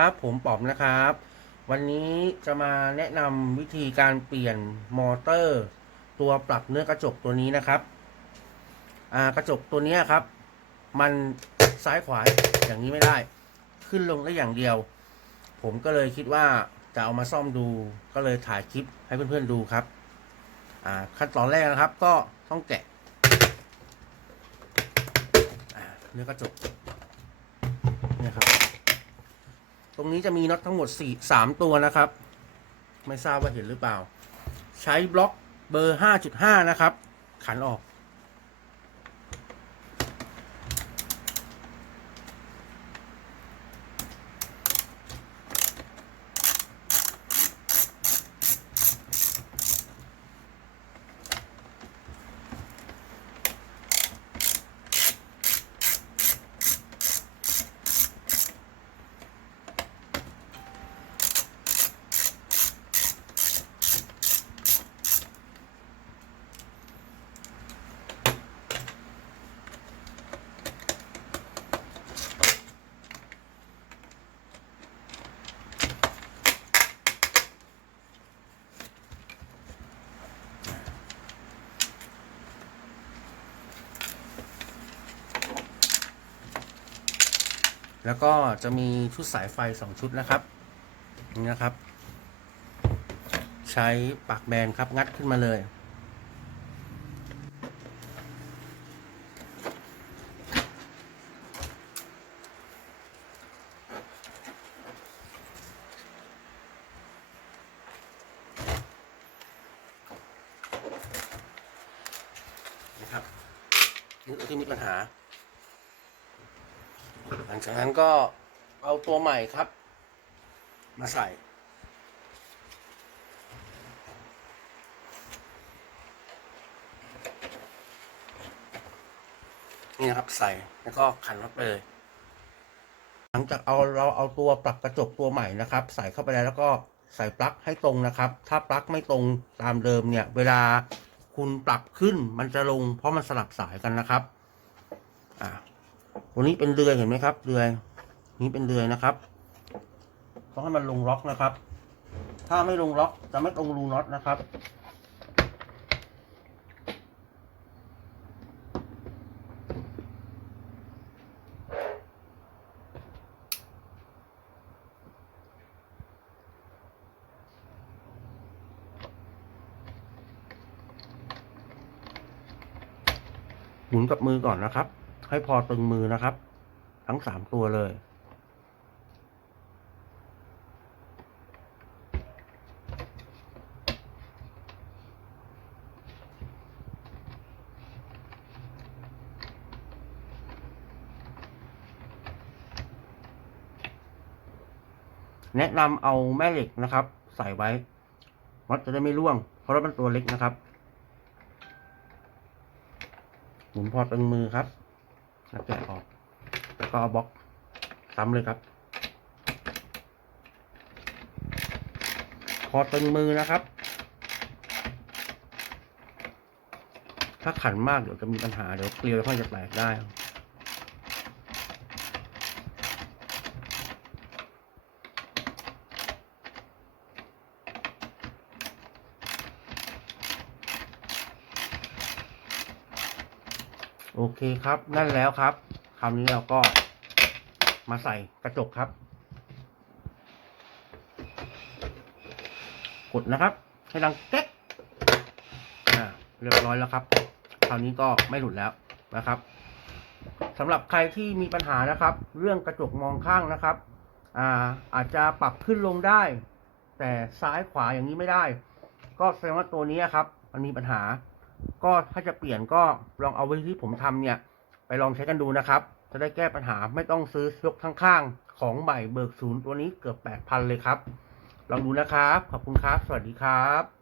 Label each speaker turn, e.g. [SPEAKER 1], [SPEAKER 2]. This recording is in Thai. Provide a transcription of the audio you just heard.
[SPEAKER 1] ครับผมป๋อมนะครับ วันนี้จะมาแนะนำวิธีการเปลี่ยนมอเตอร์ ตัวปรับเนื้อกระจกตัวนี้นะครับอ่ากระจกตัวนี้ครับ มันซ้ายขวาอย่างนี้ไม่ได้ ขึ้นลงได้อย่างเดียว ผมก็เลยคิดว่าจะเอามาซ่อมดูก็เลยถ่ายคลิปให้เพื่อนๆดูครับอ่าขั้นตอนแรกนะครับ ก็ต้องแกะเนื้อกระจกเนี่ยครับ รงนี้จะมีน็อตทั้งหมด4 3ตัวนะครับ ไม่ทราบว่าเห็นหรือเปล่า ใช้บล็อกเบอร์ 5.5 นะครับ ขันออก แล้วก็จะมีชุดสายไฟ2ชุดนะครับนี่นะครับ ใช้ปากแบนครับงัดขึ้นมาเลยนะครับนี่ที่มีปัญหา หลังจากนั้นก็เอาตัวใหม่ครับ มาใส่ นี่นะครับใส่แล้วก็ขันน็อตไปเลย หลังจากเอาเราเอาตัวปรับกระจกตัวใหม่นะครับ ใส่เข้าไปแล้วแล้วก็ใส่ปลั๊กให้ตรงนะครับ ถ้าปลั๊กไม่ตรงตามเดิมเนี่ย เวลาคุณปรับขึ้นมันจะลง เพราะมันสลับสายกันนะครับ อ่า ตัวนี้เป็นเรือยเห็นไหมครับเรือย นี้เป็นเรือยนะครับ ต้องให้มันลงล็อกนะครับ ถ้าไม่ลงล็อกจะไม่ตรงรูน็อตนะครับ หมุนกับมือก่อนนะครับ ให้พอตึงมือนะครับ ทั้งสามตัวเลย แนะนำเอาแม่เหล็กนะครับ ใส่ไว้น็อตจะได้ไม่ร่วง เพราะรถมันตัวเล็กนะครับหมุนพอตึงมือครับ แล้วแกะออก แล้วก็เอาบล็อกซ้ำเลยครับ พอตึงมือนะครับ ถ้าขันมากเดี๋ยวจะมีปัญหาเดี๋ยวเกลียวค่อยจะแตกได้ โอเคครับนั่นแล้วครับคราวนี้เราก็มาใส่กระจกครับ กดนะครับ ให้ดังแก๊กอ่าเรียบร้อยแล้วครับ คราวนี้ก็ไม่หลุดแล้วนะครับสำหรับใครที่มีปัญหานะครับ เรื่องกระจกมองข้างนะครับอ่าอาจจะปรับขึ้นลงได้ แต่ซ้ายขวาอย่างนี้ไม่ได้ ก็แสดงว่าตัวนี้ครับ มันมีปัญหา ก็ถ้าจะเปลี่ยนก็ลองเอาวิธีที่ผมทำเนี่ย ไปลองใช้กันดูนะครับ จะได้แก้ปัญหาไม่ต้องซื้อยกข้างๆ ของใหม่เบิกศูนย์ตัวนี้เกือบ 8,000 เลยครับ ลองดูนะครับ ขอบคุณครับ สวัสดีครับ